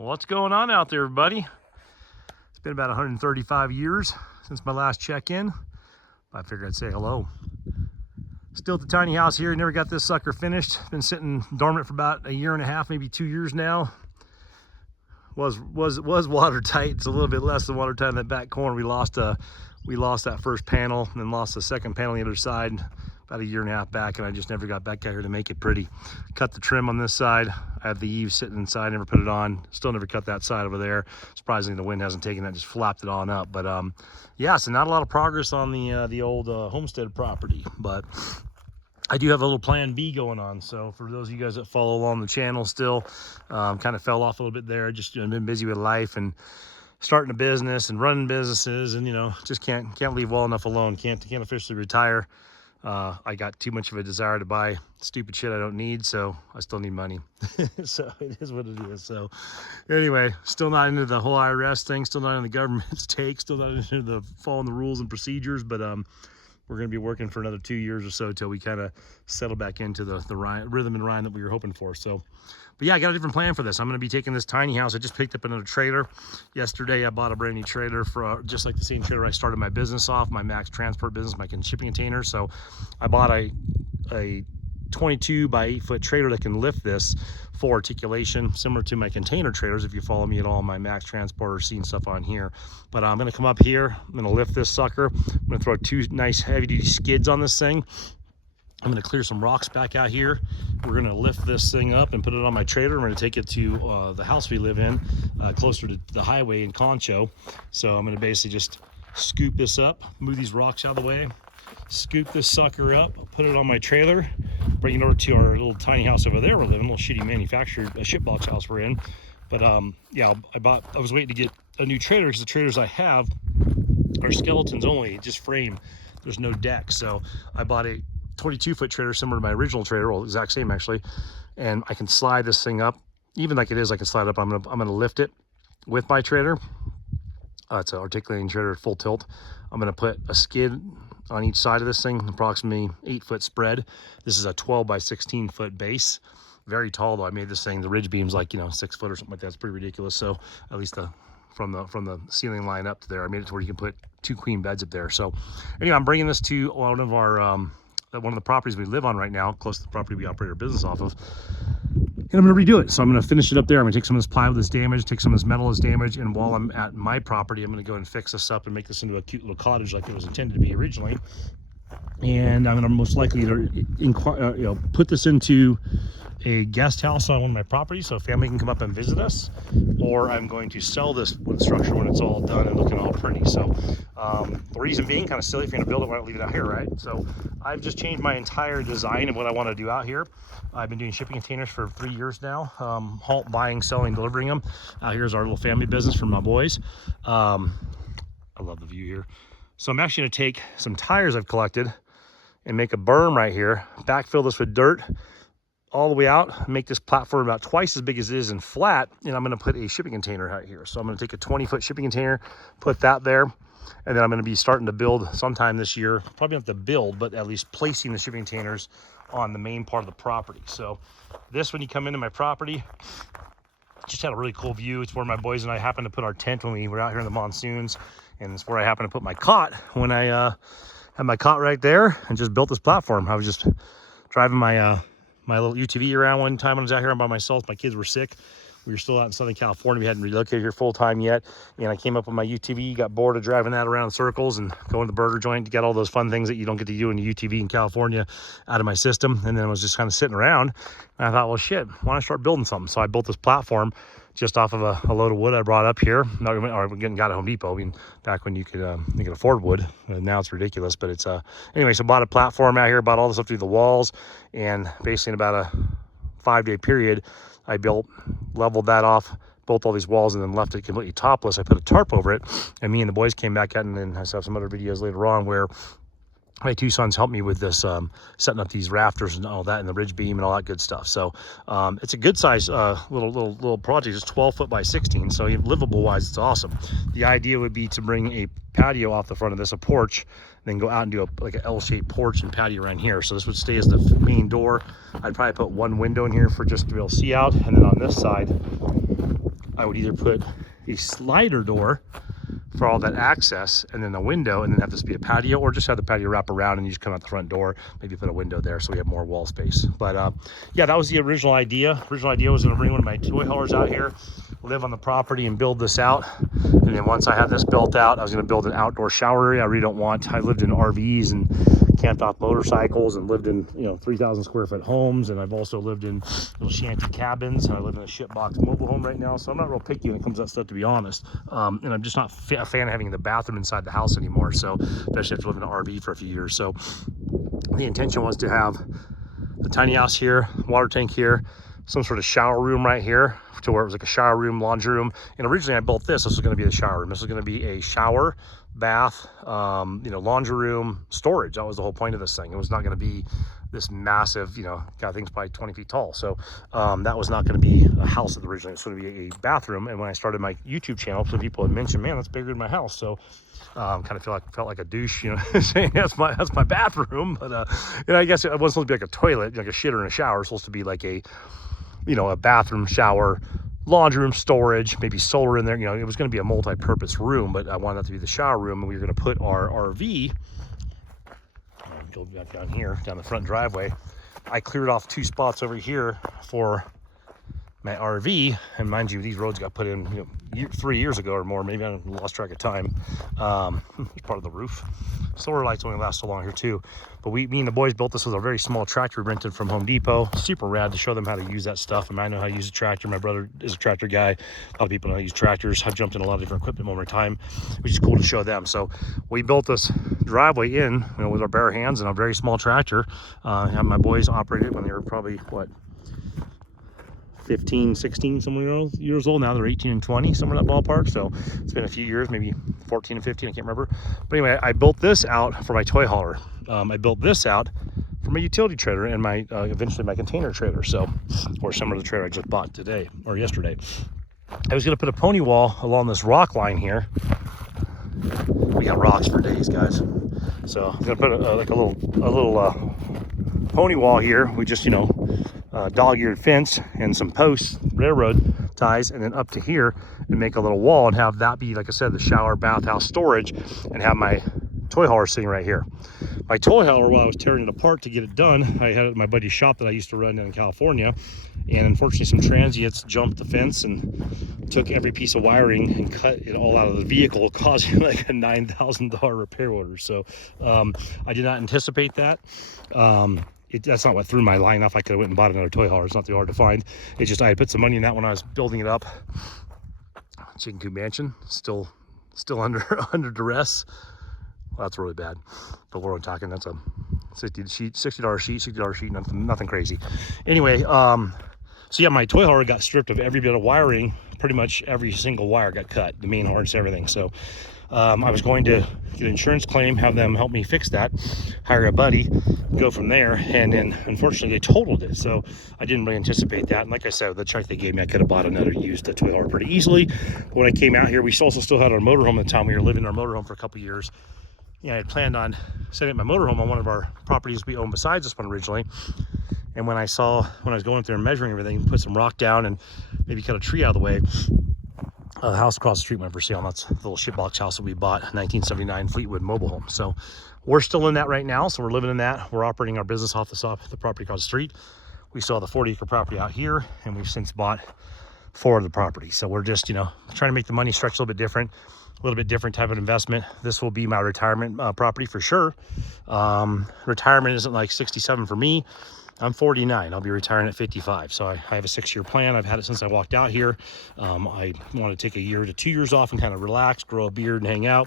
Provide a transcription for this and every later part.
What's going on out there, everybody? It's been about 135 years since my last check-in. I figured I'd say hello. Still at the tiny house here. Never got this sucker finished. Been sitting dormant for about a year and a half, maybe 2 years now. Was watertight. It's a little bit less than watertight in that back corner. We lost that first panel and then lost the second panel on the other side about a year and a half back, and I just never got back out here to make it pretty. Cut the trim on this side. I have the eaves sitting inside, never put it on. Still never cut that side over there. Surprisingly, the wind hasn't taken that, just flapped it on up. But yeah, so not a lot of progress on the old homestead property, but I do have a little plan B going on. So for those of you guys that follow along the channel still, kind of fell off a little bit there. Just been busy with life and starting a business and running businesses, and just can't leave well enough alone. Can't officially retire. I got too much of a desire to buy stupid shit I don't need, so I still need money. So it is what it is. So anyway, still not into the whole IRS thing, still not in the government's take, still not into the following the rules and procedures, but we're going to be working for another 2 years or so till we kind of settle back into the rhythm and rhyme that we were hoping for. So, but yeah, I got a different plan for this. I'm going to be taking this tiny house. I just picked up another trailer. Yesterday, I bought a brand new trailer for just like the same trailer I started my business off, my Max Transport business, my shipping container. So I bought a 22 by 8 foot trailer that can lift this full articulation, similar to my container trailers. If you follow me at all, my Max Transport or seen stuff on here. But I'm going to come up here. I'm going to lift this sucker. I'm going to throw 2 nice heavy duty skids on this thing. I'm going to clear some rocks back out here. We're going to lift this thing up and put it on my trailer. I'm going to take it to the house we live in, closer to the highway in Concho. So I'm going to basically just scoop this up, move these rocks out of the way, scoop this sucker up, put it on my trailer, bring it over to our little tiny house over there we're living, a little shitty manufactured shipbox house we're in. But yeah, I was waiting to get a new trailer because the trailers I have are skeletons only, just frame. There's no deck. So I bought a 22 foot trailer similar to my original trailer, well, exact same actually, and I can slide this thing up even like it is. I can slide up. I'm gonna lift it with my trailer. It's an articulating trailer, full tilt. I'm gonna put a skid on each side of this thing, approximately 8 foot spread. This is a 12 by 16 foot base, very tall though. I made this thing, the ridge beam's like 6 foot or something like that. It's pretty ridiculous. So at least from the ceiling line up to there, I made it to where you can put 2 queen beds up there. So anyway, I'm bringing this to one of our one of the properties we live on right now, close to the property we operate our business off of, and I'm going to redo it. So I'm going to finish it up there. I'm going to take some of this plywood that's damaged, take some of this metal that's damaged, and while I'm at my property, I'm going to go and fix this up and make this into a cute little cottage like it was intended to be originally. And I'm going to most likely either put this into a guest house on one of my properties so a family can come up and visit us, or I'm going to sell this wood structure when it's all done and looking all pretty. So the reason being, kind of silly, if you're going to build it, why not leave it out here, right? So I've just changed my entire design of what I want to do out here. I've been doing shipping containers for 3 years now, buying, selling, delivering them. Here's our little family business from my boys. I love the view here. So I'm actually going to take some tires I've collected and make a berm right here, backfill this with dirt all the way out, make this platform about twice as big as it is and flat, and I'm going to put a shipping container out here. So I'm going to take a 20 foot shipping container, put that there, and then I'm going to be starting to build sometime this year, probably not to build, but at least placing the shipping containers on the main part of the property. So this, when you come into my property, just had a really cool view. It's where my boys and I happened to put our tent when we were out here in the monsoons, and it's where I happened to put my cot when I had my cot right there and just built this platform. I was just driving my my little UTV around one time when I was out here by myself. My kids were sick. We were still out in Southern California. We hadn't relocated here full time yet. And I came up with my UTV, got bored of driving that around in circles and going to the burger joint to get all those fun things that you don't get to do in a UTV in California out of my system. And then I was just kind of sitting around. And I thought, well, shit, why don't I start building something? So I built this platform just off of a load of wood I brought up here. Or got at Home Depot. I mean, back when you could afford wood. Now it's ridiculous, but it's anyway. So bought a platform out here, bought all this up through the walls, and basically in about a 5-day period, I leveled that off, built all these walls, and then left it completely topless. I put a tarp over it, and me and the boys came back out, and then I saw some other videos later on where my 2 sons helped me with this, setting up these rafters and all that, and the ridge beam and all that good stuff. So it's a good size little project. It's 12 foot by 16, so livable wise, it's awesome. The idea would be to bring a patio off the front of this, a porch, then go out and do like an L-shaped porch and patio around here. So this would stay as the main door. I'd probably put 1 window in here for just to be able to see out, and then on this side I would either put a slider door for all that access and then a window, and then have this be a patio, or just have the patio wrap around and you just come out the front door, maybe put a window there so we have more wall space. But yeah, that was the original idea. Original idea was going to bring one of my toy haulers out here, live on the property and build this out. And then once I had this built out, I was going to build an outdoor shower area. I really don't want, I lived in RVs and camped off motorcycles and lived in, you know, 3,000 square foot homes, and I've also lived in little shanty cabins, and I live in a shitbox mobile home right now, so I'm not real picky when it comes to that stuff, to be honest. And I'm just not a fan of having the bathroom inside the house anymore, so especially after living in an RV for a few years. So the intention was to have the tiny house here, water tank here, some sort of shower room right here, to where it was like a shower room, laundry room. And originally I built this was going to be the shower room. This was going to be a shower, bath, you know, laundry room, storage. That was the whole point of this thing. It was not going to be this massive, you know, God, I think it's probably 20 feet tall. So that was not going to be a house originally. It was going to be a bathroom. And when I started my YouTube channel, some people had mentioned, man, that's bigger than my house. So kind of felt like a douche, you know, saying that's my bathroom. But and I guess it wasn't supposed to be like a toilet, like a shitter and a shower. It was supposed to be like a, you know, a bathroom, shower, laundry room, storage, maybe solar in there. You know, it was going to be a multi-purpose room, but I wanted that to be the shower room, and we were going to put our RV, go back down here, down the front driveway. I cleared off 2 spots over here for my RV, and mind you, these roads got put in, you know, 3 years ago or more. Maybe I lost track of time. It's part of the roof. Solar lights only last so long here too. But me and the boys built this with a very small tractor we rented from Home Depot. Super rad to show them how to use that stuff. I mean, I know how to use a tractor. My brother is a tractor guy. A lot of people know how to use tractors. I've jumped in a lot of different equipment over time, which is cool to show them. So we built this driveway in, you know, with our bare hands and a very small tractor. Had my boys operate it when they were probably, what, 15, 16, somewhere years old. Now they're 18 and 20, somewhere in that ballpark. So it's been a few years, maybe 14 and 15, I can't remember. But anyway, I built this out for my toy hauler. I built this out for my utility trailer and my eventually my container trailer. So, or some of the trailer I just bought today or yesterday. I was going to put a pony wall along this rock line here. We got rocks for days, guys. So I'm going to put like a little pony wall here. We just, you know, dog-eared fence and some posts, railroad ties, and then up to here, and make a little wall and have that be, like I said, the shower, bathhouse, storage, and have my toy hauler sitting right here. My toy hauler, while I was tearing it apart to get it done, I had it at my buddy's shop that I used to run down in California, and unfortunately some transients jumped the fence and took every piece of wiring and cut it all out of the vehicle, causing like a $9,000 repair order. So I did not anticipate that. That's not what threw my line off. I could have went and bought another toy hauler. It's not too hard to find. It's just I had put some money in that when I was building it up. Chicken coop mansion, still under duress. Well, that's really bad. But we're talking, that's a $60 sheet, $60 sheet, nothing crazy. Anyway, so yeah, my toy hauler got stripped of every bit of wiring. Pretty much every single wire got cut, the main harness, everything. So I was going to get an insurance claim, have them help me fix that, hire a buddy, go from there, and then unfortunately they totaled it. So I didn't really anticipate that. And like I said, with the check they gave me, I could have bought another used toy hauler pretty easily. But when I came out here, we also still had our motorhome at the time. We were living in our motorhome for a couple years. Yeah, I had planned on setting up my motorhome on one of our properties we own besides this one originally. And when I was going up there and measuring everything, put some rock down and maybe cut a tree out of the way, the house across the street went for sale. And that's the little shitbox house that we bought, 1979 Fleetwood mobile home. So we're still in that right now. So we're living in that. We're operating our business off the property across the street. We still have the 40-acre property out here, and we've since bought 4 of the properties. So we're just, you know, trying to make the money stretch a little bit different. A little bit different type of investment. This will be my retirement property for sure. Retirement isn't like 67 for me. I'm 49. I'll be retiring at 55. So I have a 6-year plan. I've had it since I walked out here. I want to take a year to 2 years off and kind of relax, grow a beard, and hang out.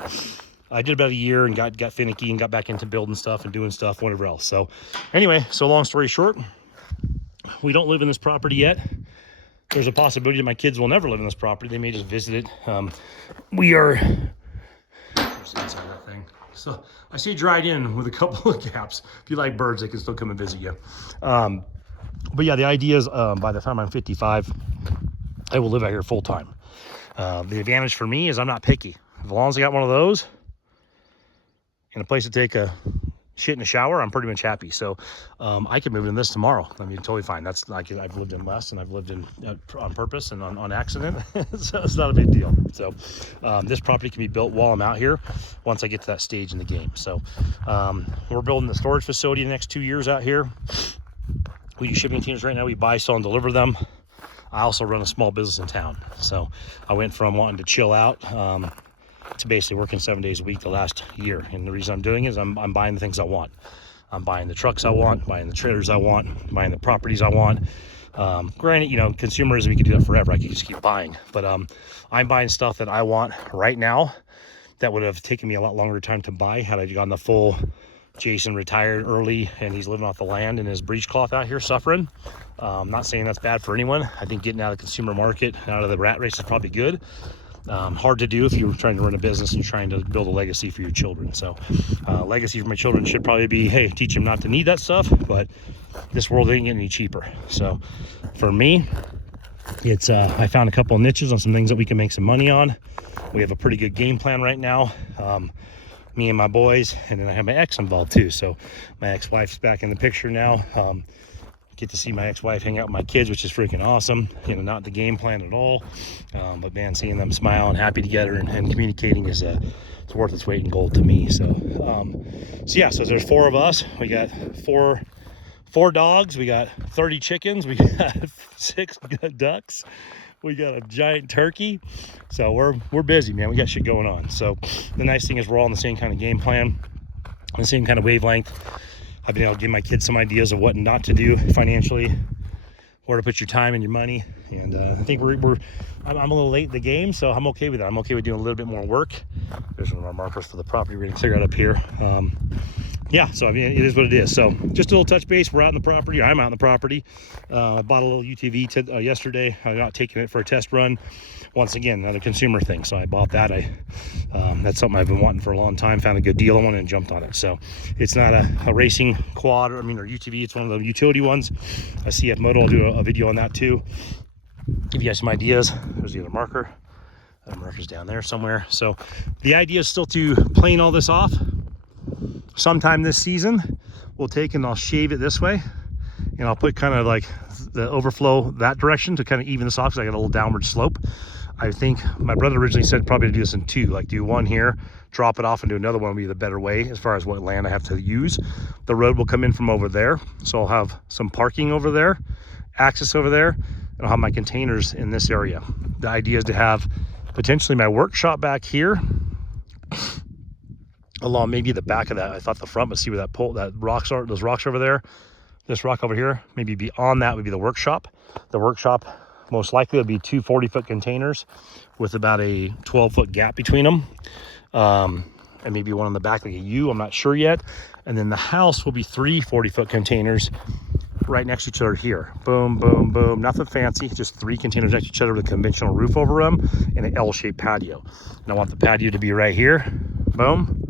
I did about a year and got finicky and got back into building stuff and doing stuff, whatever else. So anyway, so long story short, we don't live in this property yet. There's a possibility that my kids will never live in this property. They may just visit it. We are, where's the inside of that thing? So I say dried in with a couple of gaps. If you like birds, they can still come and visit you. But yeah, the idea is by the time I'm 55, I will live out here full time. The advantage for me is I'm not picky. As long as I got one of those and a place to take a shit in the shower, I'm pretty much happy. So I could move in this tomorrow. I mean, totally fine. That's like, I've lived in less, and I've lived in on purpose and on accident. So it's not a big deal. So this property can be built while I'm out here once I get to that stage in the game. So we're building the storage facility in the next 2 years out here. We do shipping containers right now. We buy, sell, and deliver them. I also run a small business in town. So I went from wanting to chill out to basically working 7 days a week the last year. And the reason I'm doing it is I'm buying the things I want. I'm buying the trucks I want, buying the trailers I want, buying the properties I want. Granted, you know, consumerism, you can do that forever. I can just keep buying. But I'm buying stuff that I want right now that would have taken me a lot longer time to buy had I gone the full Jason retired early and he's living off the land in his breechcloth out here suffering. I'm not saying that's bad for anyone. I think getting out of the consumer market, out of the rat race is probably good. Hard to do if you're trying to run a business and you're trying to build a legacy for your children. So legacy for my children should probably be, hey, teach them not to need that stuff, but this world ain't getting any cheaper. So for me, it's I found a couple of niches on some things that we can make some money on. We have a pretty good game plan right now. Me and my boys, and then I have my ex involved too. So my ex-wife's back in the picture now. Get to see my ex-wife hang out with my kids, which is freaking awesome. You know, not the game plan at all, but man, seeing them smile and happy together and communicating is it's worth its weight in gold to me. So yeah, so there's 4 of us. We got four dogs, we got 30 chickens, we got 6 ducks, we got a giant turkey. So we're busy, man. We got shit going on. So the nice thing is we're all on the same kind of game plan, the same kind of wavelength. I've been able to give my kids some ideas of what not to do financially, where to put your time and your money. And I think I'm a little late in the game, so I'm okay with that. I'm okay with doing a little bit more work. There's one of our markers for the property we're gonna clear out up here. Yeah, so I mean, it is what it is. So just a little touch base. We're out in the property. I'm out in the property. I bought a little UTV yesterday. I'm not taking it for a test run. Once again, another consumer thing. So I bought that. That's something I've been wanting for a long time. Found a good deal on it and jumped on it. So it's not a racing quad or UTV. It's one of the utility ones. A CFMoto. I'll do a video on that too. Give you guys some ideas. There's the other marker. The marker's down there somewhere. So the idea is still to plane all this off. Sometime this season, we'll take and I'll shave it this way, and I'll put kind of like the overflow that direction to kind of even this off, because I got a little downward slope. I think my brother originally said probably to do this in 2, like do one here, drop it off, and do another one would be the better way as far as what land I have to use. The road will come in from over there, so I'll have some parking over there, access over there, and I'll have my containers in this area. The idea is to have potentially my workshop back here, along maybe the back of that. I thought the front, but see where that rocks are, those rocks over there, this rock over here, maybe beyond that would be the workshop. The workshop most likely would be 2 40-foot containers with about a 12-foot gap between them, and maybe one on the back like a U, I'm not sure yet. And then the house will be 3 40-foot containers right next to each other here. Boom, boom, boom. Nothing fancy, just 3 containers next to each other with a conventional roof over them and an L-shaped patio. And I want the patio to be right here, boom,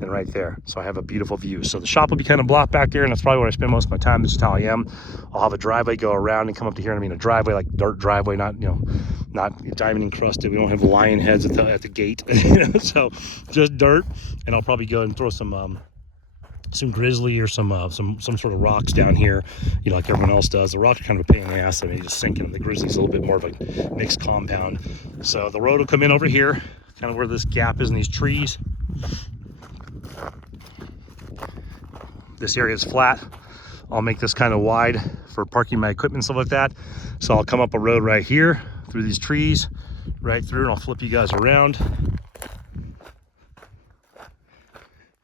and right there. So I have a beautiful view. So the shop will be kind of blocked back there, and that's probably where I spend most of my time. This is how I am. I'll have a driveway go around and come up to here. And I mean a driveway, like dirt driveway, not, you know, not diamond encrusted. We don't have lion heads at the gate, you know, so just dirt. And I'll probably go and throw some grizzly or some sort of rocks down here, you know, like everyone else does. The rocks are kind of a pain in the ass. I mean, you just sink in. The grizzly's a little bit more of a mixed compound. So the road will come in over here, kind of where this gap is in these trees. This area is flat. I'll make this kind of wide for parking my equipment and stuff like that. So I'll come up a road right here through these trees, right through, and I'll flip you guys around.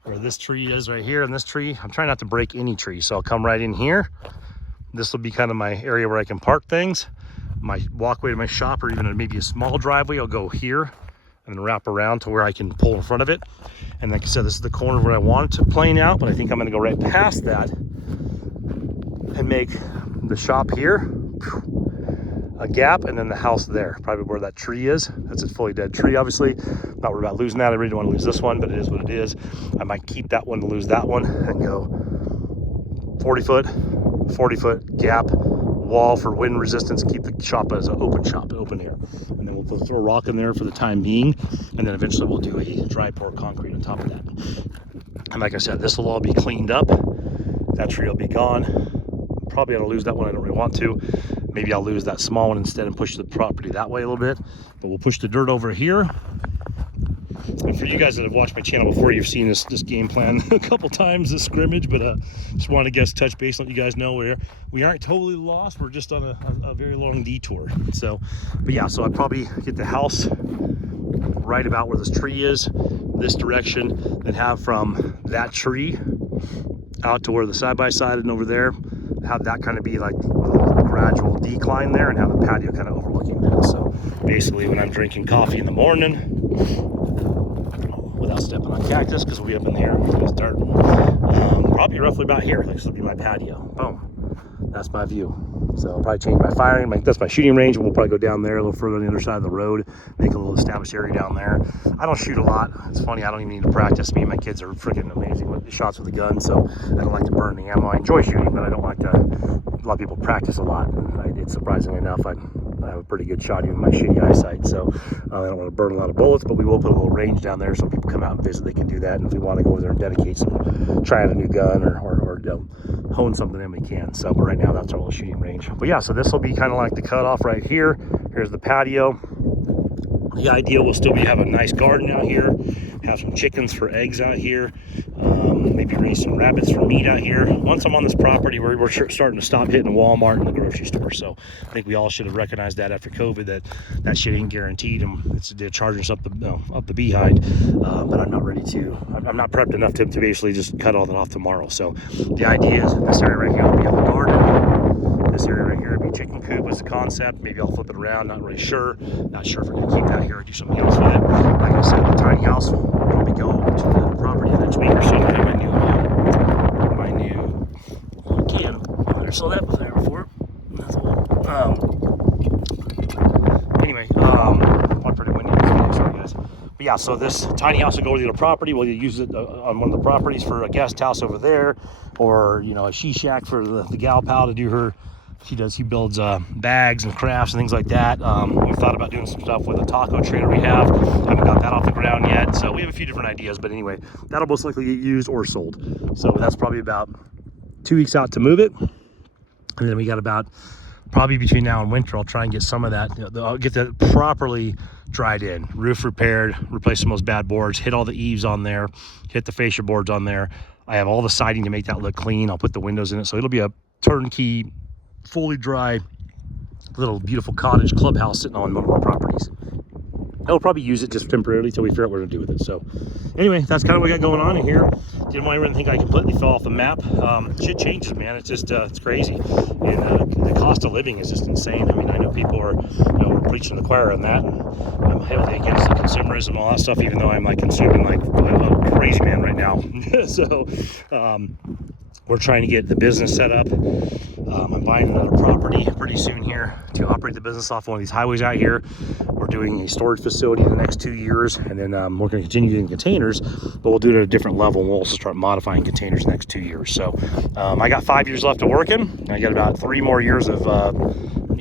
Where this tree is right here, and this tree, I'm trying not to break any tree, so I'll come right in here. This will be kind of my area where I can park things. My walkway to my shop, or even maybe a small driveway, I'll go here and then wrap around to where I can pull in front of it. And like I said, this is the corner where I want it to plane out, but I think I'm gonna go right past that and make the shop here a gap, and then the house there, probably where that tree is. That's a fully dead tree, obviously. Not worried about losing that. I really don't want to lose this one, but it is what it is. I might keep that one to lose that one and go 40-foot gap wall for wind resistance. Keep the shop as an open shop, open air. And then we'll throw a rock in there for the time being, and then eventually we'll do a dry pour concrete on top of that. And like I said, this will all be cleaned up. That tree will be gone. Probably gonna lose that one. I don't really want to. Maybe I'll lose that small one instead and push the property that way a little bit. But we'll push the dirt over here. And for you guys that have watched my channel before, you've seen this game plan a couple times, this scrimmage, but just wanted to touch base, let you guys know we aren't totally lost. We're just on a very long detour. So, but yeah, so I'd probably get the house right about where this tree is, this direction, then have from that tree out to where the side-by-side and over there, have that kind of be like a gradual decline there, and have the patio kind of overlooking that. So basically when I'm drinking coffee in the morning, without stepping on cactus, because we'll be up in the air, it's dirt, probably roughly about here. Like, this will be my patio. Boom, that's my view. So I'll probably change my firing, that's my shooting range. We'll probably go down there a little further on the other side of the road, make a little established area down there. I don't shoot a lot. It's funny, I don't even need to practice. Me and my kids are freaking amazing with the shots with the gun, so I don't like to burn the ammo. I enjoy shooting, but I don't like to. A lot of people practice a lot. It's surprisingly enough, I have a pretty good shot even with my shitty eyesight, so I don't want to burn a lot of bullets, but we will put a little range down there so people come out and visit, they can do that. And if we want to go over there and dedicate some, try out a new gun or hone something in, we can. So, but right now that's our little shooting range. But yeah, so this will be kind of like the cutoff right here. Here's the patio. The idea will still be have a nice garden out here, have some chickens for eggs out here, maybe raise some rabbits for meat out here. Once I'm on this property, we're starting to stop hitting Walmart and the grocery store. So I think we all should have recognized that after COVID, that shit ain't guaranteed, and they're charging us up the behind. But I'm not ready to. I'm not prepped enough to basically just cut all that off tomorrow. So the idea is this area right here will be a garden. This area right here would be chicken coop was the concept. Maybe I'll flip it around, not really sure. Not sure if we're gonna keep that here or do something else with it. Like I said, the tiny house will probably go to the property the next week or so. I have my new can. I never saw that there before. That's anyway, I'm pretty windy in this video, sorry guys. But yeah, so this tiny house will go to the property. We'll use it on one of the properties for a guest house over there, or a she shack for the gal pal to do her. He builds bags and crafts and things like that. We've thought about doing some stuff with a taco trailer we have. Haven't got that off the ground yet. So we have a few different ideas, but anyway, that'll most likely get used or sold. So that's probably about 2 weeks out to move it. And then we got about, probably between now and winter, I'll try and get some of that, I'll get that properly dried in, roof repaired, replace some of those bad boards, hit all the eaves on there, hit the fascia boards on there. I have all the siding to make that look clean. I'll put the windows in it. So it'll be a turnkey, fully dry, little beautiful cottage clubhouse sitting on one of our properties. I'll probably use it just temporarily till we figure out what we're gonna do with it. So anyway, that's kind of what we got going on in here. Didn't want anyone to think I completely fell off the map. Shit changes, man. It's just it's crazy, and the cost of living is just insane. I mean, I know people are we're preaching the choir on that, and I'm heavily against the consumerism and all that stuff, even though I'm like consuming like a crazy man right now. So we're trying to get the business set up. I'm buying another property pretty soon here to operate the business off one of these highways out here. We're doing a storage facility in the next 2 years, and then we're going to continue doing containers, but we'll do it at a different level, and we'll also start modifying containers the next 2 years. So I got 5 years left of working. I got about 3 more years of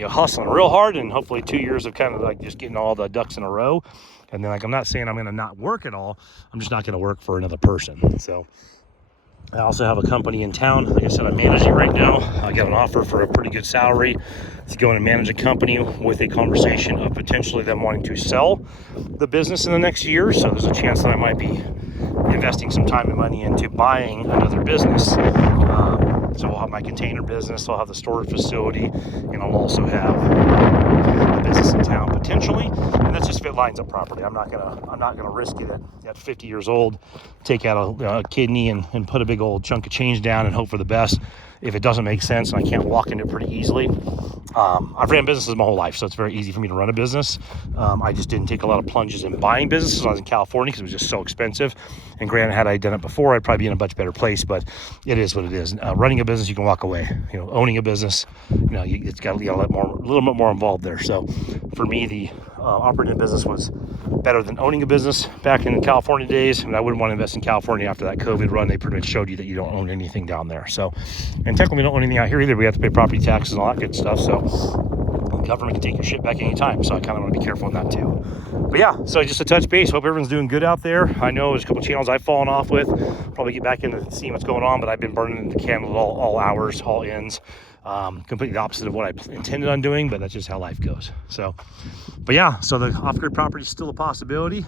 hustling real hard, and hopefully 2 years of kind of like just getting all the ducks in a row. And then, like, I'm not saying I'm going to not work at all. I'm just not going to work for another person. So I also have a company in town. Like I said, I'm managing right now. I got an offer for a pretty good salary to go and manage a company, with a conversation of potentially them wanting to sell the business in the next year. So there's a chance that I might be investing some time and money into buying another business. So I'll have my container business, I'll have the storage facility, and I'll also have a business in town potentially. And that's just if it lines up properly. I'm not gonna risk it at 50 years old, take out a kidney and put a big old chunk of change down and hope for the best. If it doesn't make sense and I can't walk into it pretty easily. I've ran businesses my whole life, so it's very easy for me to run a business. I just didn't take a lot of plunges in buying businesses when I was in California because it was just so expensive. And granted, had I done it before, I'd probably be in a much better place, but it is what it is. Running a business, you can walk away. Owning a business, it's got a little bit more involved there. So for me, the operating a business was better than owning a business back in the California days. And I wouldn't want to invest in California after that COVID run. They pretty much showed you that you don't own anything down there. So, and technically we don't own anything out here either. We have to pay property taxes and all that good stuff. So government can take your shit back anytime. So I kind of want to be careful on that too. But yeah, so just to touch base, hope everyone's doing good out there. I know there's a couple channels I've fallen off with. Probably get back into seeing what's going on, but I've been burning the candle all hours, all ends. Completely the opposite of what I intended on doing, but that's just how life goes. So, but yeah, so the off-grid property is still a possibility.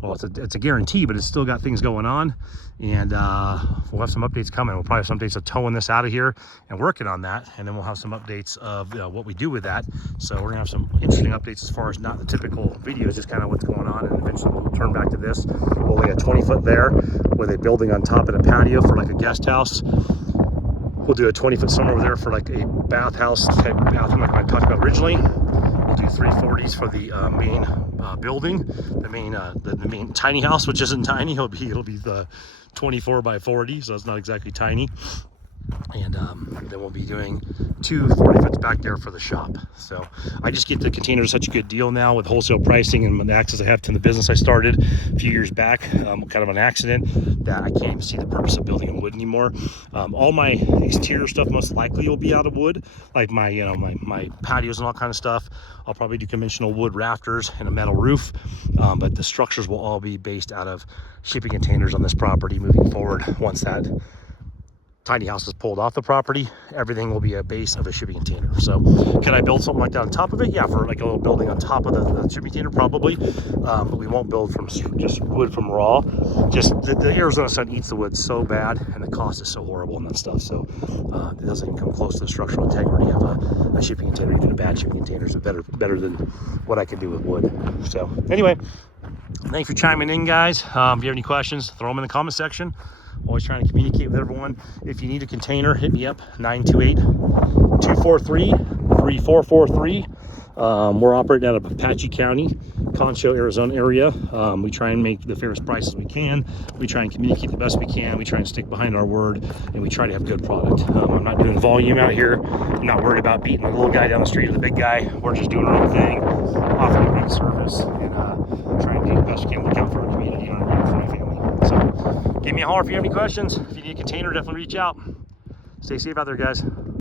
Well, it's a guarantee, but it's still got things going on, and we'll have some updates coming. We'll probably have some updates of towing this out of here and working on that, and then we'll have some updates of what we do with that. So we're gonna have some interesting updates as far as not the typical videos, just kind of what's going on, and eventually we'll turn back to this. We'll lay a 20-foot there with a building on top of a patio for like a guest house. We'll do a 20-foot somewhere over there for like a bathhouse type bathroom like I talked about originally. We'll do 340s for the main building, the main tiny house, which isn't tiny. It'll be the 24 by 40, so it's not exactly tiny. And then we'll be doing 2 40-foots back there for the shop. So I just get the containers such a good deal now with wholesale pricing and the access I have to the business I started a few years back, kind of an accident, that I can't even see the purpose of building in wood anymore. All my exterior stuff most likely will be out of wood, like my my patios and all kind of stuff. I'll probably do conventional wood rafters and a metal roof, but the structures will all be based out of shipping containers on this property moving forward. Once that tiny house is pulled off the property, everything will be a base of a shipping container. So can I build something like that on top of it? Yeah, for like a little building on top of the shipping container, probably. But we won't build from just wood from raw. Just the Arizona sun eats the wood so bad, and the cost is so horrible and that stuff. So it doesn't even come close to the structural integrity of a shipping container. Even a bad shipping container is better than what I can do with wood. So anyway, thanks for chiming in, guys. If you have any questions, throw them in the comment section. Always trying to communicate with everyone. If you need a container, hit me up, 928-243-3443. We're operating out of Apache County, Concho, Arizona area. We try and make the fairest prices we can. We try and communicate the best we can. We try and stick behind our word, and we try to have good product. I'm not doing volume out here. I'm not worried about beating the little guy down the street or the big guy. We're just doing our own thing, offering great service, and trying to do the best we can. Look out for our community and for my family. So give me a holler if you have any questions. If you need a container, definitely reach out. Stay safe out there, guys.